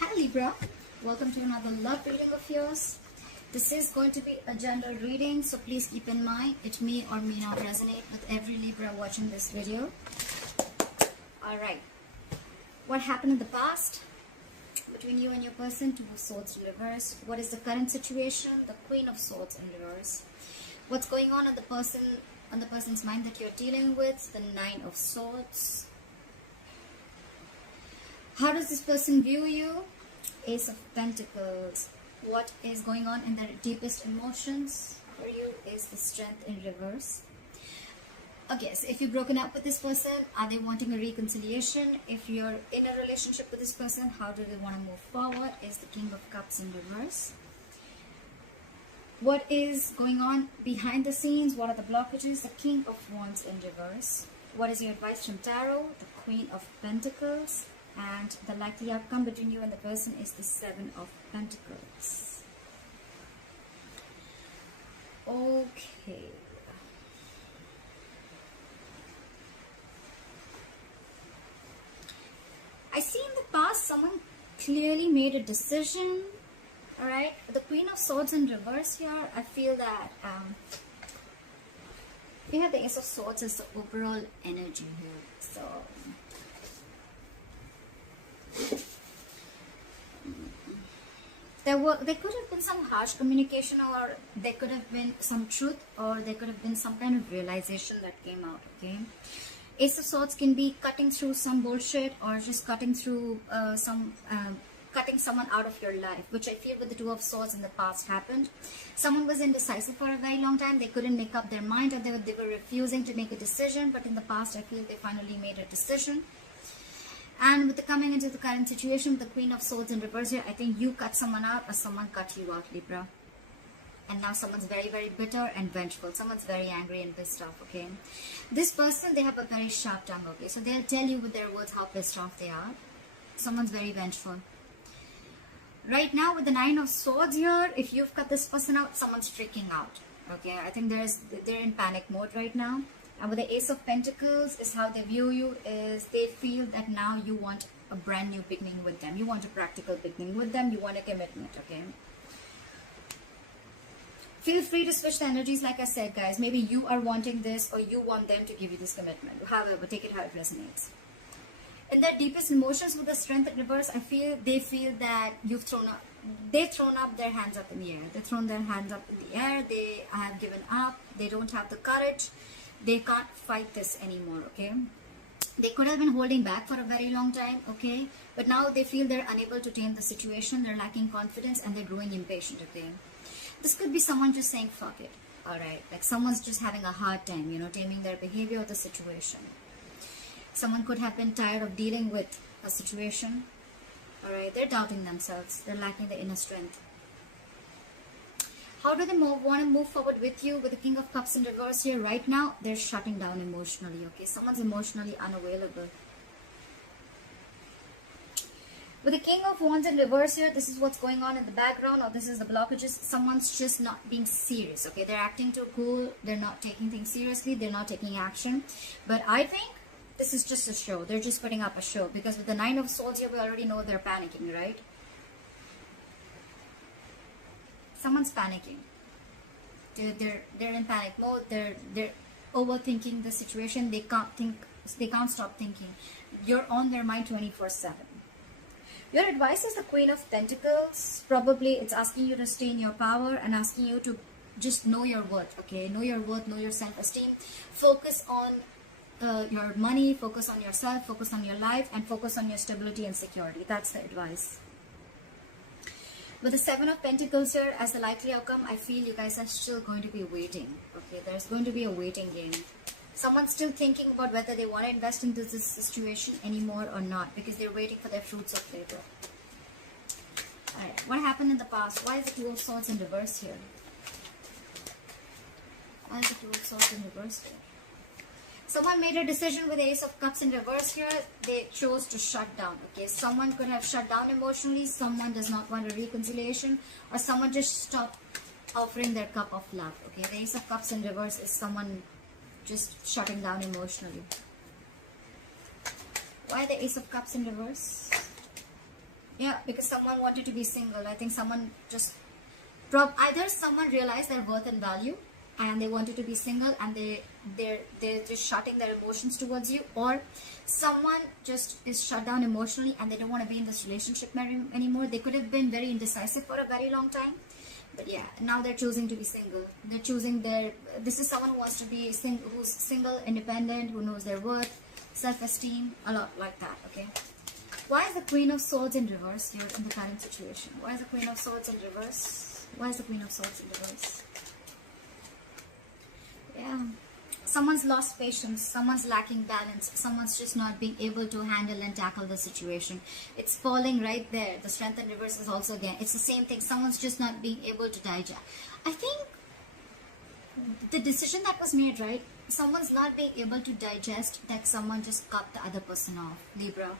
Hi Libra, welcome to another love reading of yours. This is going to be a general reading, so please keep in mind it may or may not resonate with every Libra watching this video. Alright, what happened in the past between you and your person? Two of Swords in reverse. What is the current situation? The Queen of Swords in reverse. What's going on in the person's mind that you're dealing with? The Nine of Swords. How does this person view you? Ace of Pentacles. What is going on in their deepest emotions for you is the Strength in reverse. Okay, so if you've broken up with this person, are they wanting a reconciliation? If you're in a relationship with this person, how do they want to move forward? Is the King of Cups in reverse. What is going on behind the scenes? What are the blockages? The King of Wands in reverse. What is your advice from Tarot? The Queen of Pentacles. And the likely outcome between you and the person is the Seven of Pentacles. Okay. I see in the past someone clearly made a decision. Alright. The Queen of Swords in reverse here. I feel that we have the Ace of Swords as the overall energy here. So there could have been some harsh communication, or there could have been some truth, or there could have been some kind of realization that came out. Okay, Ace of Swords can be cutting through some bullshit, or just cutting through cutting someone out of your life, which I feel with the Two of Swords in the past happened. Someone was indecisive for a very long time. They couldn't make up their mind, or they were refusing to make a decision, but in the past I feel they finally made a decision. And with the coming into the current situation with the Queen of Swords in reverse here, I think you cut someone out or someone cut you out, Libra. And now someone's very, very bitter and vengeful. Someone's very angry and pissed off, okay? This person, they have a very sharp tongue, okay? So they'll tell you with their words how pissed off they are. Someone's very vengeful. Right now with the Nine of Swords here, if you've cut this person out, someone's freaking out, okay? I think they're in panic mode right now. And with the Ace of Pentacles is how they view you, is they feel that now you want a brand new beginning with them. You want a practical beginning with them. You want a commitment, okay? Feel free to switch the energies like I said, guys. Maybe you are wanting this, or you want them to give you this commitment. However, take it how it resonates. In their deepest emotions with the Strength in reverse, they feel that they've thrown up their hands up in the air. They've thrown their hands up in the air. They have given up. They don't have the courage. They can't fight this anymore, okay? They could have been holding back for a very long time, okay? But now they feel they're unable to tame the situation. They're lacking confidence and they're growing impatient, okay? This could be someone just saying, fuck it, alright? Like someone's just having a hard time, taming their behavior or the situation. Someone could have been tired of dealing with a situation, alright? They're doubting themselves. They're lacking the inner strength. How do they want to move forward with you? With the King of Cups in reverse here, right now, they're shutting down emotionally, okay? Someone's emotionally unavailable. With the King of Wands in reverse here, this is what's going on in the background, or this is the blockages. Someone's just not being serious, okay? They're acting too cool. They're not taking things seriously. They're not taking action. But I think this is just a show. They're just putting up a show. Because with the Nine of Swords here, we already know they're panicking, right? Someone's panicking. They're in panic mode. They're overthinking the situation. They can't think. They can't stop thinking. You're on their mind 24/7. Your advice is the Queen of Pentacles. Probably it's asking you to stay in your power and asking you to just know your worth. Okay, know your worth. Know your self-esteem. Focus on your money. Focus on yourself. Focus on your life, and focus on your stability and security. That's the advice. With the Seven of Pentacles here as the likely outcome, I feel you guys are still going to be waiting. Okay, there's going to be a waiting game. Someone's still thinking about whether they want to invest into this situation anymore or not, because they're waiting for their fruits of labor. Alright, what happened in the past? Why is the Two of Swords in reverse here? Why is the Two of Swords in reverse here? Someone made a decision with the Ace of Cups in reverse here. They chose to shut down. Okay, someone could have shut down emotionally. Someone does not want a reconciliation, or someone just stopped offering their cup of love. Okay, the Ace of Cups in reverse is someone just shutting down emotionally. Why the Ace of Cups in reverse? Yeah, because someone wanted to be single. I think someone just either someone realized their worth and value and they wanted to be single, and they're just shutting their emotions towards you, or someone just is shut down emotionally and they don't want to be in this relationship anymore. They could have been very indecisive for a very long time, but yeah, now they're choosing to be single. They're choosing this is someone who wants to be who's single, independent, who knows their worth, self-esteem, a lot like that. Okay, why is the Queen of Swords in reverse here in the current situation? Why is the Queen of Swords in reverse? Why is the Queen of Swords in reverse? Yeah, someone's lost patience, someone's lacking balance, someone's just not being able to handle and tackle the situation. It's falling right there. The Strength in reverse is also, again, it's the same thing. Someone's just not being able to digest. I think the decision that was made, right? Someone's not being able to digest that someone just cut the other person off. Libra,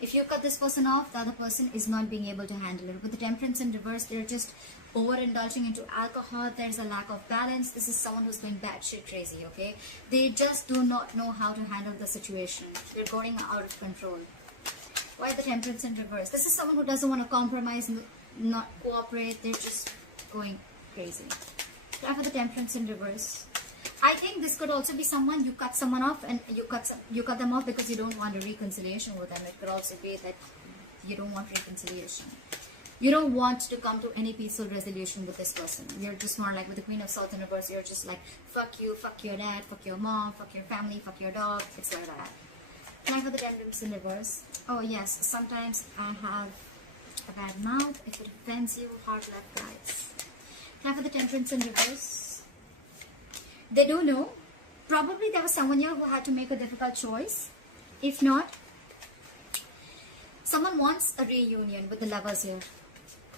if you cut this person off, the other person is not being able to handle it. With the Temperance in reverse, they're just overindulging into alcohol. There's a lack of balance. This is someone who's going batshit crazy, okay? They just do not know how to handle the situation. They're going out of control. Why the Temperance in reverse? This is someone who doesn't want to compromise, not cooperate. They're just going crazy. Try for the Temperance in reverse. I think this could also be someone, you cut someone off and you cut them off because you don't want a reconciliation with them. It could also be that you don't want reconciliation. You don't want to come to any peaceful resolution with this person. You're just more like with the Queen of Swords in reverse, you're just like, fuck you, fuck your dad, fuck your mom, fuck your family, fuck your dog. It's like that. Try for the Temperance in reverse. Oh yes, sometimes I have a bad mouth. If it offends you, hard left, guys. Try for the Temperance in reverse. They do know. Probably there was someone here who had to make a difficult choice. If not, someone wants a reunion with the Lovers here.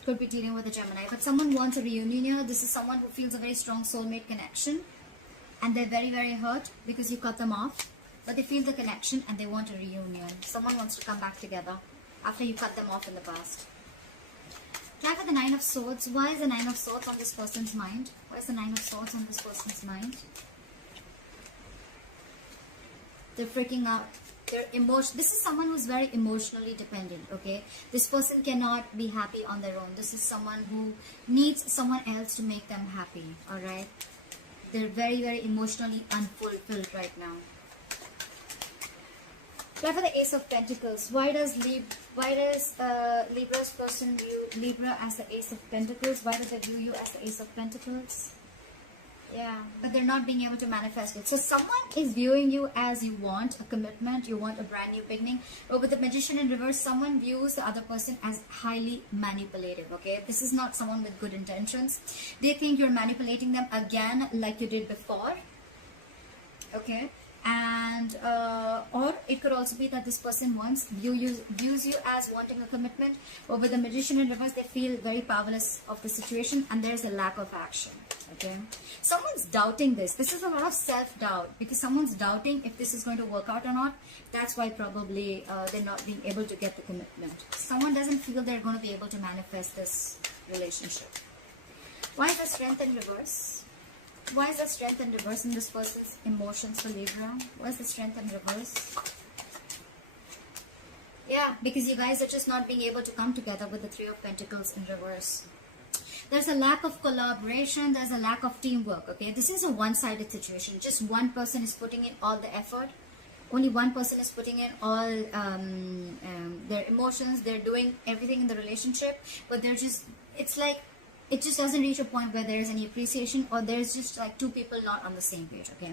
Could be dealing with a Gemini, but someone wants a reunion here. This is someone who feels a very strong soulmate connection, and they're very, very hurt because you cut them off, but they feel the connection and they want a reunion. Someone wants to come back together after you cut them off in the past. Try for the Nine of Swords. Why is the Nine of Swords on this person's mind? Why is the Nine of Swords on this person's mind? They're freaking out. This is someone who's very emotionally dependent, okay? This person cannot be happy on their own. This is someone who needs someone else to make them happy, all right? They're very, very emotionally unfulfilled right now. Try for the Ace of Pentacles. Why does Libra's person view Libra as the Ace of Pentacles? Why do they view you as the Ace of Pentacles? Yeah, but they're not being able to manifest it. So someone is viewing you as you want a commitment, you want a brand new beginning. But with the Magician in reverse, someone views the other person as highly manipulative, okay? This is not someone with good intentions. They think you're manipulating them again like you did before, okay? And or it could also be that this person views you as wanting a commitment, but with the Magician in reverse, they feel very powerless of the situation and there's a lack of action. Okay, someone's doubting this. This is a lot of self-doubt because someone's doubting if this is going to work out or not. That's why probably they're not being able to get the commitment. Someone doesn't feel they're going to be able to manifest this relationship. Why is the Strength in reverse? Why is the Strength in reverse in this person's emotions for Libra? Why is the Strength in reverse? Yeah, because you guys are just not being able to come together with the Three of Pentacles in reverse. There's a lack of collaboration. There's a lack of teamwork, okay? This is a one-sided situation. Just one person is putting in all the effort. Only one person is putting in all their emotions. They're doing everything in the relationship, but they're just, it's like, it just doesn't reach a point where there's any appreciation, or there's just like two people not on the same page, okay?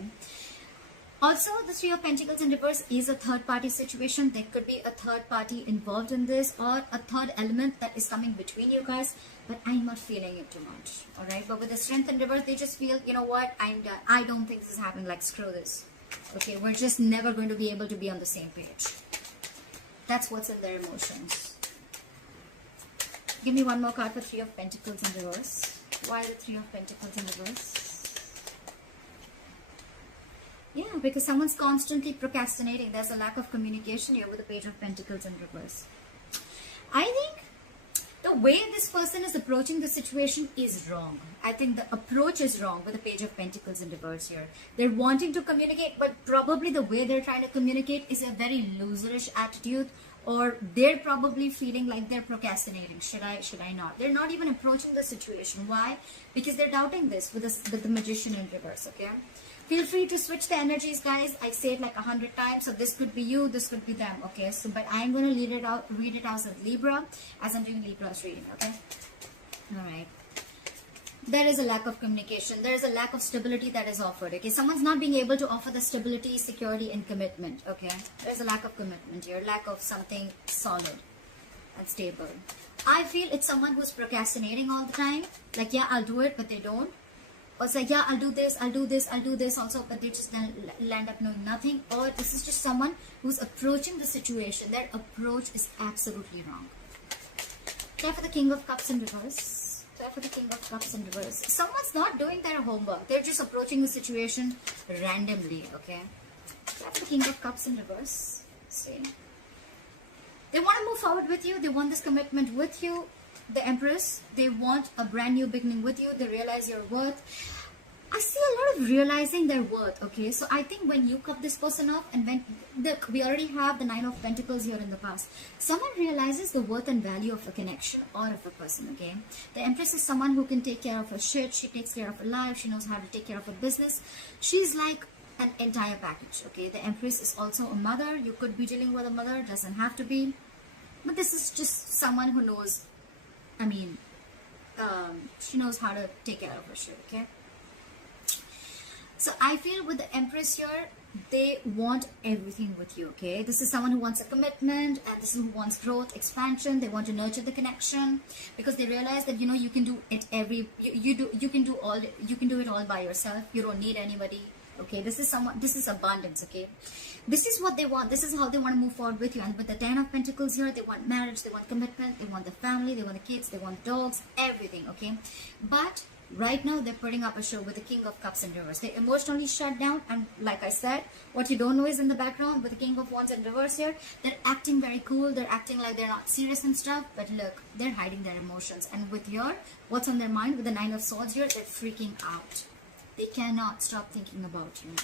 Also, the Three of Pentacles in reverse is a third-party situation. There could be a third party involved in this, or a third element that is coming between you guys, but I'm not feeling it too much, all right? But with the Strength in reverse, they just feel, you know what, I'm done. I don't think this is happening, like, screw this. Okay, we're just never going to be able to be on the same page. That's what's in their emotions. Give me one more card for Three of Pentacles in reverse. Why the Three of Pentacles in reverse? Yeah, because someone's constantly procrastinating. There's a lack of communication here with the Page of Pentacles in reverse. I think the way this person is approaching the situation is wrong. I think the approach is wrong with the Page of Pentacles in reverse here. They're wanting to communicate, but probably the way they're trying to communicate is a very loserish attitude, or they're probably feeling like they're procrastinating. Should I not? They're not even approaching the situation. Why? Because they're doubting this with the Magician in reverse. Okay, feel free to switch the energies, guys. I say it like 100 times, so this could be you, this could be them. Okay, so but I'm going to read it out as Libra, as I'm doing Libra's reading. Okay, all right. There is a lack of communication. There is a lack of stability that is offered. Okay, someone's not being able to offer the stability, security, and commitment. Okay, there's a lack of commitment here, lack of something solid and stable. I feel it's someone who's procrastinating all the time. Like, yeah, I'll do it, but they don't. Or it's like, yeah, I'll do this, I'll do this, I'll do this also, but they just land up knowing nothing. Or this is just someone who's approaching the situation. Their approach is absolutely wrong. Try for the King of Cups in reverse. For the King of Cups in reverse. Someone's not doing their homework. They're just approaching the situation randomly. Okay. For the King of Cups in reverse. See. They want to move forward with you. They want this commitment with you. The Empress. They want a brand new beginning with you. They realize your worth. I see a lot of realizing their worth. Okay. So I think when you cut this person off, and when we already have the Nine of Pentacles here in the past, someone realizes the worth and value of a connection or of a person. Okay, the Empress is someone who can take care of her shit. She takes care of her life. She knows how to take care of her business. She's like an entire package. Okay, the Empress is also a mother. You could be dealing with a mother, doesn't have to be, but this is just someone who knows, I mean, she knows how to take care of her shit. Okay, so I feel with the Empress here, they want everything with you. Okay, this is someone who wants a commitment, and this is who wants growth, expansion. They want to nurture the connection because they realize that, you know, you can do it you can do it all by yourself. You don't need anybody. Okay, this is abundance. Okay, this is what they want. This is how they want to move forward with you. And with the Ten of Pentacles here, they want marriage, they want commitment, they want the family, they want the kids, they want dogs, everything. Okay, but right now they're putting up a show with the King of Cups in reverse. They're emotionally shut down, and like I said, what you don't know is in the background with the King of Wands in reverse here, they're acting very cool, they're acting like they're not serious and stuff, but look, they're hiding their emotions. And with your, what's on their mind with the Nine of Swords here, they're freaking out. They cannot stop thinking about you,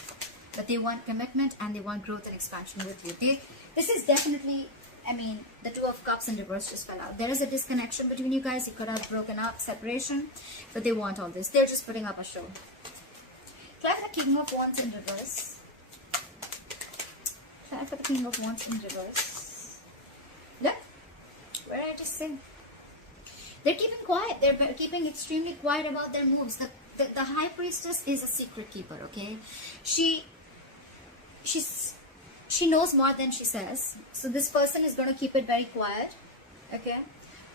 but they want commitment and they want growth and expansion with you. This is definitely, I mean, the Two of Cups in reverse just fell out. There is a disconnection between you guys. You could have broken up, separation, but they want all this. They're just putting up a show. Try for the King of Wands in reverse. Try for the King of Wands in reverse. Look, where did I just say? They're keeping quiet. They're keeping extremely quiet about their moves. The High Priestess is a secret keeper. Okay, she knows more than she says. So this person is going to keep it very quiet. Okay,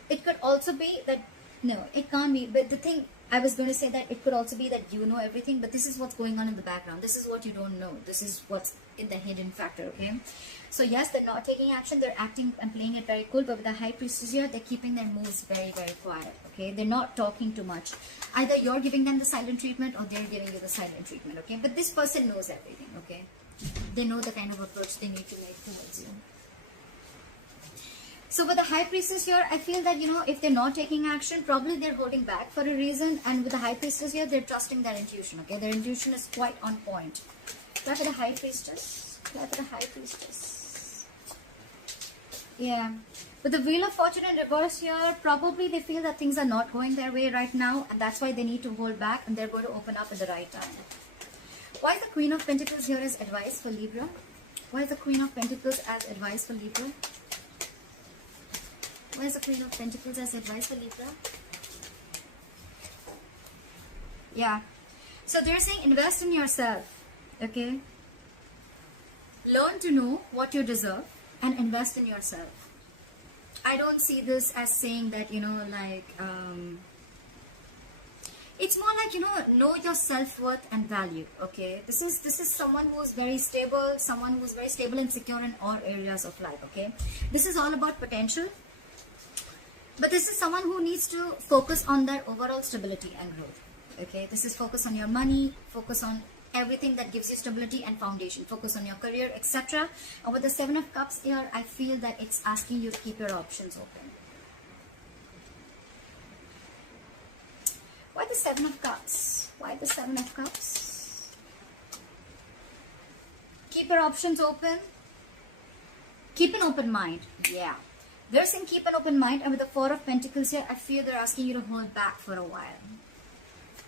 it could also be that, no, it can't be, but the thing I was going to say, that it could also be that you know everything, but this is what's going on in the background. This is what you don't know. This is what's in the hidden factor. Okay, so yes, they're not taking action, they're acting and playing it very cool, but with the High Priestess here, they're keeping their moves very, very quiet. Okay, they're not talking too much. Either you're giving them the silent treatment or they're giving you the silent treatment. Okay, but this person knows everything. Okay, they know the kind of approach they need to make towards you. So with the High Priestess here, I feel that, you know, if they're not taking action, probably they're holding back for a reason. And with the High Priestess here, they're trusting their intuition. Okay, their intuition is quite on point. Try for the High Priestess. Try for the High Priestess. Yeah. With the Wheel of Fortune in reverse here, probably they feel that things are not going their way right now, and that's why they need to hold back, and they're going to open up at the right time. Why is the Queen of Pentacles here as advice for Libra? Why is the Queen of Pentacles as advice for Libra? Why is the Queen of Pentacles as advice for Libra? Yeah. So they're saying invest in yourself. Okay. Learn to know what you deserve and invest in yourself. I don't see this as saying that, you know, like, it's more like, you know your self-worth and value. Okay, this is someone who's very stable, someone who's very stable and secure in all areas of life. Okay, this is all about potential, but this is someone who needs to focus on their overall stability and growth. Okay, this is focus on your money, focus on everything that gives you stability and foundation, focus on your career, etc. And with the Seven of Cups here, I feel that it's asking you to keep your options open. Why the Seven of Cups? Why the Seven of Cups? Keep your options open. Keep an open mind. Yeah. They're saying keep an open mind. And with the Four of Pentacles here, I feel they're asking you to hold back for a while.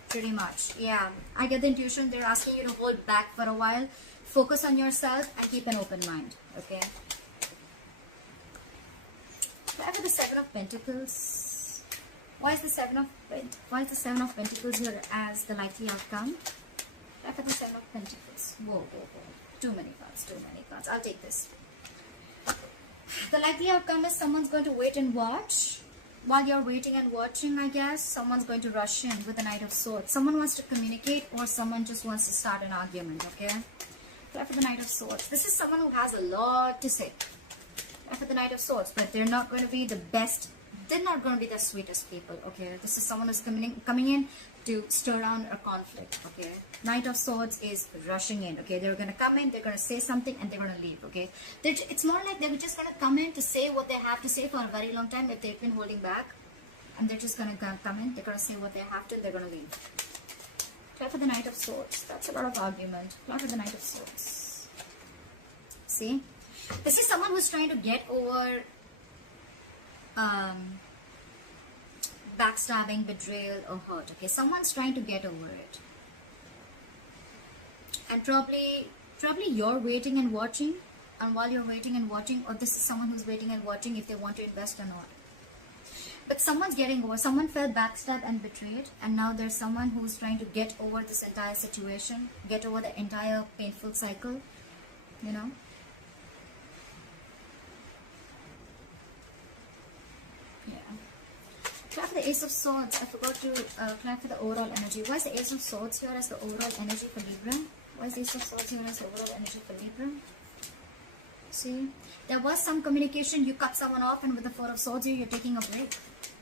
Pretty much. Yeah. I get the intuition they're asking you to hold back for a while. Focus on yourself and keep an open mind. Okay. Back with the Seven of Pentacles. Why is the Seven of Pentacles here as the likely outcome? Back with the Seven of Pentacles. Whoa, whoa, whoa. Too many cards. Too many cards. I'll take this. The likely outcome is someone's going to wait and watch. While you're waiting and watching, I guess, someone's going to rush in with the Knight of Swords. Someone wants to communicate or someone just wants to start an argument, okay? After the Knight of Swords. This is someone who has a lot to say. After the Knight of Swords. But they're not going to be the best. They're not going to be the sweetest people, okay? This is someone who's coming in to stir down a conflict, okay? Knight of Swords is rushing in, okay? They're going to come in, they're going to say something, and they're going to leave, okay? It's more like they're just going to come in to say what they have to say for a very long time if they've been holding back. And they're just going to come in, they're going to say what they have to, and they're going to leave. Try for the Knight of Swords. That's a lot of argument. Try for the Knight of Swords. See? This is someone who's trying to get over backstabbing, betrayal, or hurt. Okay, someone's trying to get over it. And probably you're waiting and watching. And while you're waiting and watching, or this is someone who's waiting and watching if they want to invest or not. But someone's getting over. Someone felt backstabbed and betrayed, and now there's someone who's trying to get over this entire situation, get over the entire painful cycle, you know. Yeah. Clap for the Ace of Swords. I forgot to clap for the overall energy. Why is the Ace of Swords here as the overall energy for Libra? Why is the Ace of Swords here as the overall energy for Libra? See, there was some communication. You cut someone off, and with the Four of Swords here, you're taking a break.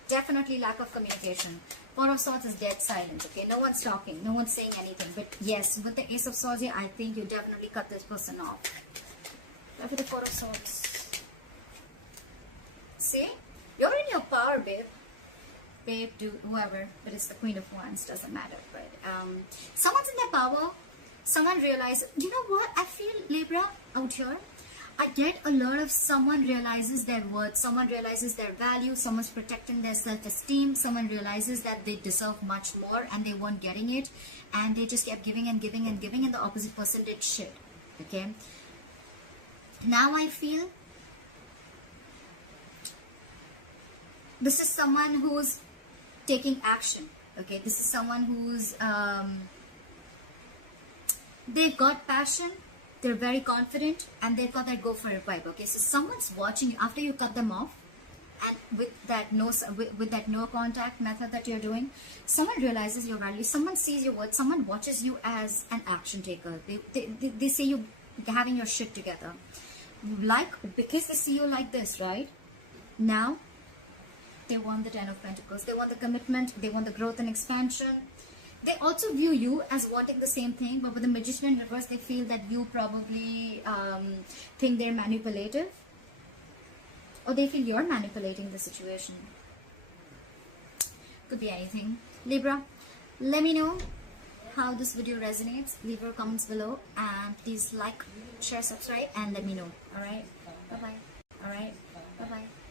Definitely lack of communication. Four of Swords is dead silence, okay? No one's talking. No one's saying anything. But yes, with the Ace of Swords here, I think you definitely cut this person off. Look at the Four of Swords. See? You're in your power, babe. Babe, dude, whoever. But it's the Queen of Wands. Doesn't matter. But someone's in their power. Someone realizes, you know what? I feel, Libra, out here. I get a lot of someone realizes their worth, someone realizes their value, someone's protecting their self-esteem, someone realizes that they deserve much more and they weren't getting it, and they just kept giving and giving and giving, and the opposite person did shit, okay? Now I feel this is someone who's taking action, okay? This is someone who's, they've got passion, they're very confident, and they've got that go for it vibe. Okay, so someone's watching you after you cut them off, and with that no contact method that you're doing, someone realizes your value. Someone sees your worth. Someone watches you as an action taker. They see you having your shit together, because they see you like this, right? Now, they want the Ten of Pentacles. They want the commitment. They want the growth and expansion. They also view you as wanting the same thing, but with the Magician in reverse, they feel that you probably think they're manipulative, or they feel you're manipulating the situation. Could be anything. Libra, let me know how this video resonates. Leave your comments below, and please like, share, subscribe, and let me know. Alright? Bye-bye. Alright? Bye-bye.